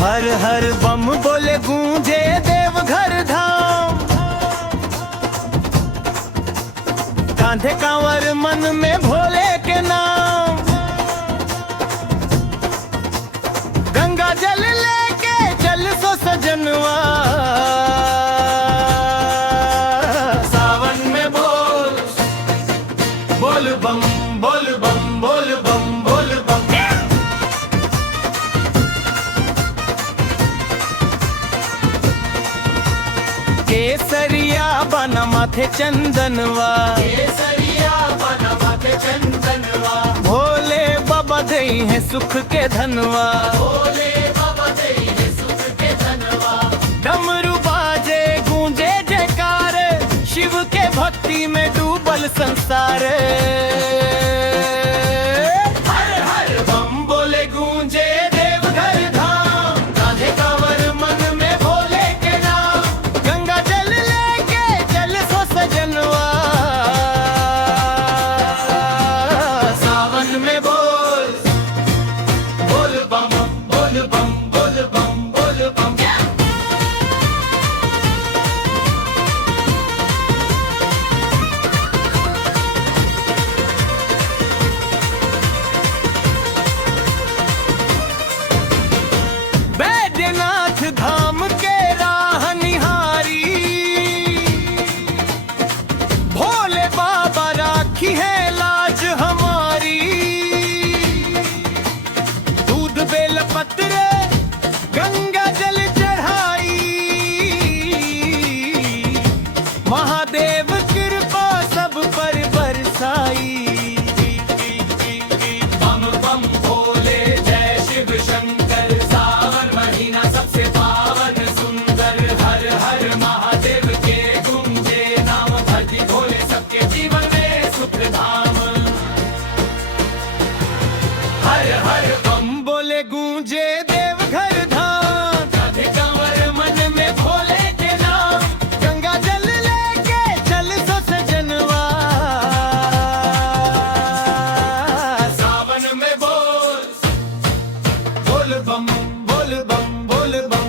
हर हर बम बोले गूंजे देवघर धाम। कांधे कांवर मन में भोले के नाम। गंगा जल लेके चल सो सजनवा। सावन में बोल बोल बम बोल बम बोल बम बोल बम। केसरिया बना माथे चंदनवा। केसरिया बना माथे चंदनवा। भोले बाबा दई है सुख के धनवा। भोले बाबा दई है सुख के धनवा। डमरू बाजे गूंजे जयकार। शिव के भक्ति में डूबल संसार। हर हर बम बोले गूंजे देवघर धाम। कांधे कांवर मन में भोले के नाम। गंगा जल लेके चल सो सजनवा। सावन में बोल बोल बम बोल बम बोल बम बोल बम। बैद्यनाथ धाम के राह निहारी। भोले बाबा राखी है लाज हमारी। दूध बेल पत्र गंगा जल चढ़ाई। महादेव कृपा सब पर बरसाई। बम बम भोले जय शिव शंकर। सावन महीना सबसे पावन सुंदर। हर हर महादेव के गूंजे नाम। धरती भोले सबके जीवन में सुख धाम। हर हर बम बोले गूंजे देवघर धाम। कांधे कांवर मन में भोले के नाम। गंगा जल लेके चल सो सजनवा। सावन में बोल बोल बम बोल बम बोल बम।